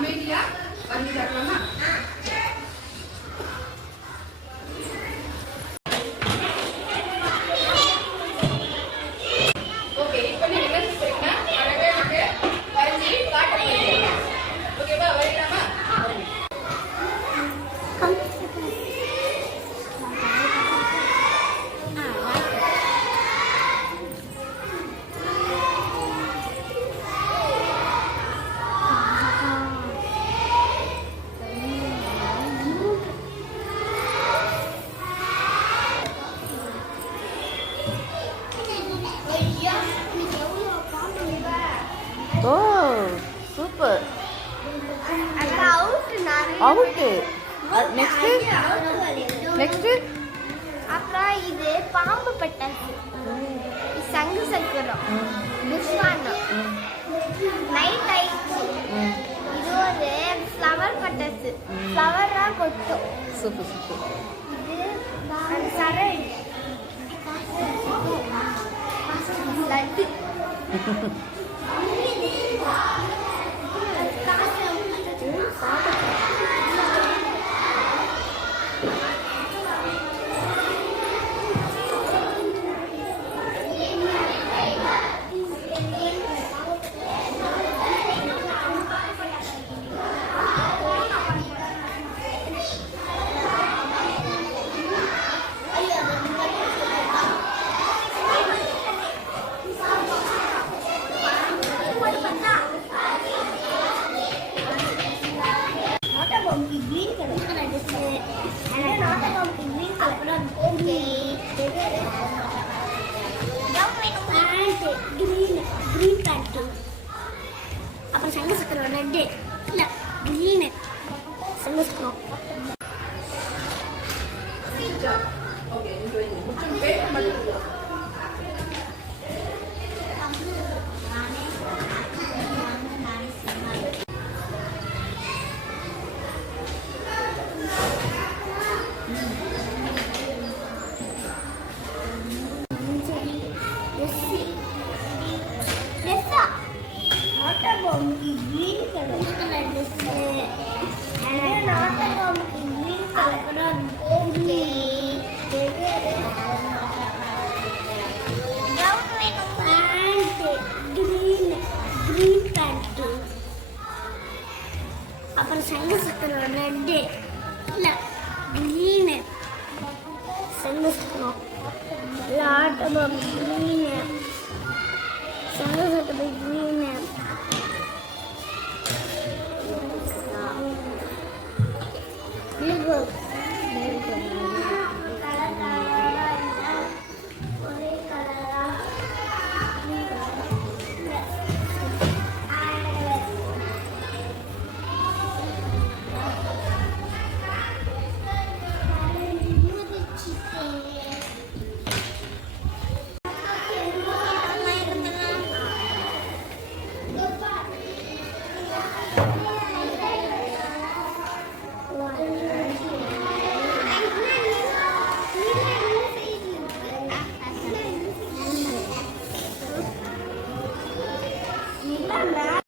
அமைதியா வந்து தரலாமா? ஓகே, இப்போ நீங்க என்ன செய்றீங்கன்னா அழகா எனக்கு வரைஞ்சி காட்ட போறீங்க. ஓகேவா? வரையலாமா? ஓ சூப்பர். அவுட்டு. நெக்ஸ்ட் அப்புறம் இது பாம்பு பட்டாசு, சங்கு சக்கரம், புஷ்வானம், நைட் ஆயிடுச்சு. இது ஒரு ஃப்ளவர் பட்டாசு, ஃப்ளவரா கொட்டும். Super super. இது சரடு, லட்டு. அப்புறம் சங்க சக்கரம் ரெட்டு இல்ல கிரீனு சங்க சக்கரம். ஓகே, கொஞ்சம் வெயிட் பண்ணுங்க. அப்புறம் சங்க சக்கரம் ரெட்டு இல்ல கிரீனு சங்க சக்கரம் ஆட்டம் கிரீனு சங்க சக்கரம் கிரீனு